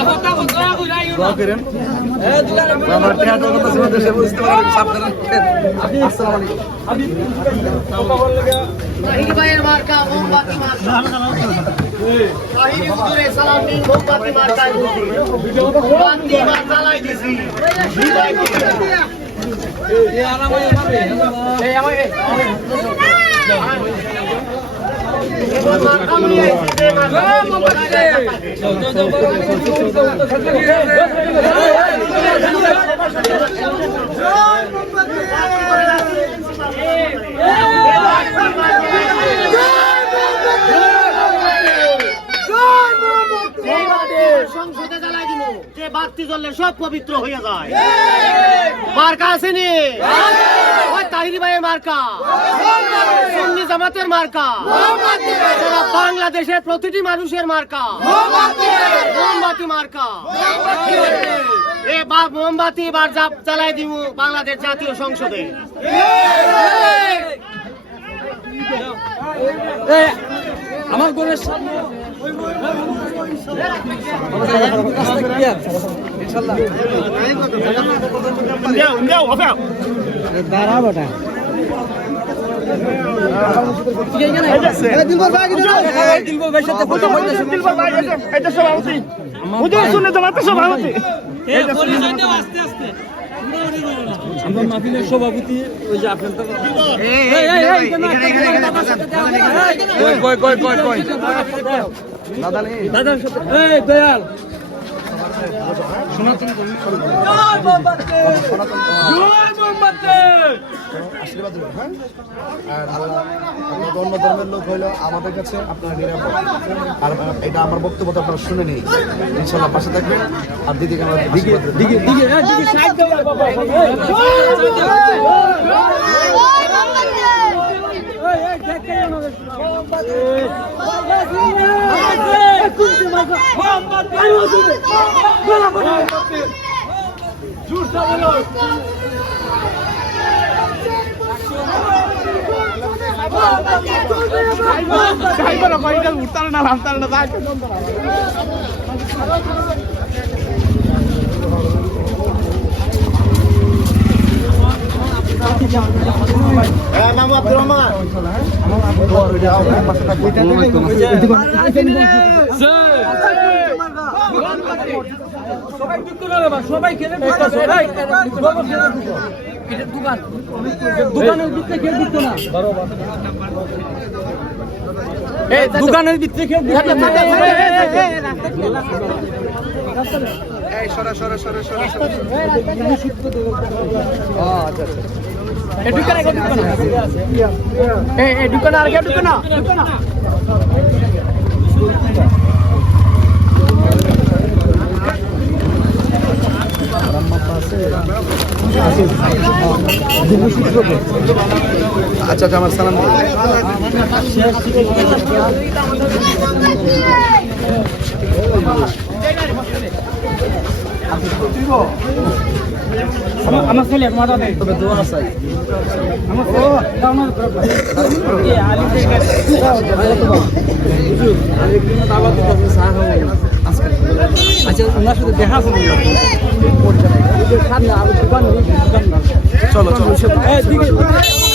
দোয়া করেন আমার টিয়াটা কথা শুনে দেশে বুঝতে পারেন সাবধানে আসসালামু আলাইকুম তাহির ভাইয়ের মার্কা মোমবাতি মার্কা তাহির হুজুরে সালাম দিন মোমবাতি মার্কায় বলছি মোমবাতি মার জ্বালাই দিছি এই আমাকে সংসদে জ্বালাই দিব যে বাতি জ্বললে সব পবিত্র হয়ে যায় মার্কা আসেনি ওই তাহির ভাইয়ের মার্কা সুন্নি জামাতের মার্কা বাংলাদেশের প্রতিটি মানুষের মার্কা মোমবাতি মার্কা মোমবাতি এবার জ্বালাই দিব বাংলাদেশ জাতীয় সংসদে আমার ঘরের সামনে আমরা মাহফিলের সভাপতি ওই যে আপনার দাদার সাথে দয়াল আশীর্বাদ দেবেন হ্যাঁ আর আল্লাহ অন্য ধর্মের লোক হইলো আমাদের কাছে আপনার নিরাপদ আর এটা আমার বক্তব্য তো আপনারা শুনে নিই ইনশাল্লাহ পাশে থাকবেন আর দিদিকে আমার নাম আব্দুর রহমান সবাই খেলে দোকানের ভিতরে খেয়ে দিত না দোকানের ভিতরে খেয়ে দোকান আর কে দোকান আচ্ছা আচ্ছা আমার সালাম আমার ছেলে মাথা দেয় তবে দোয়া চাই আচ্ছা ওনার সাথে দেখা চলো চলো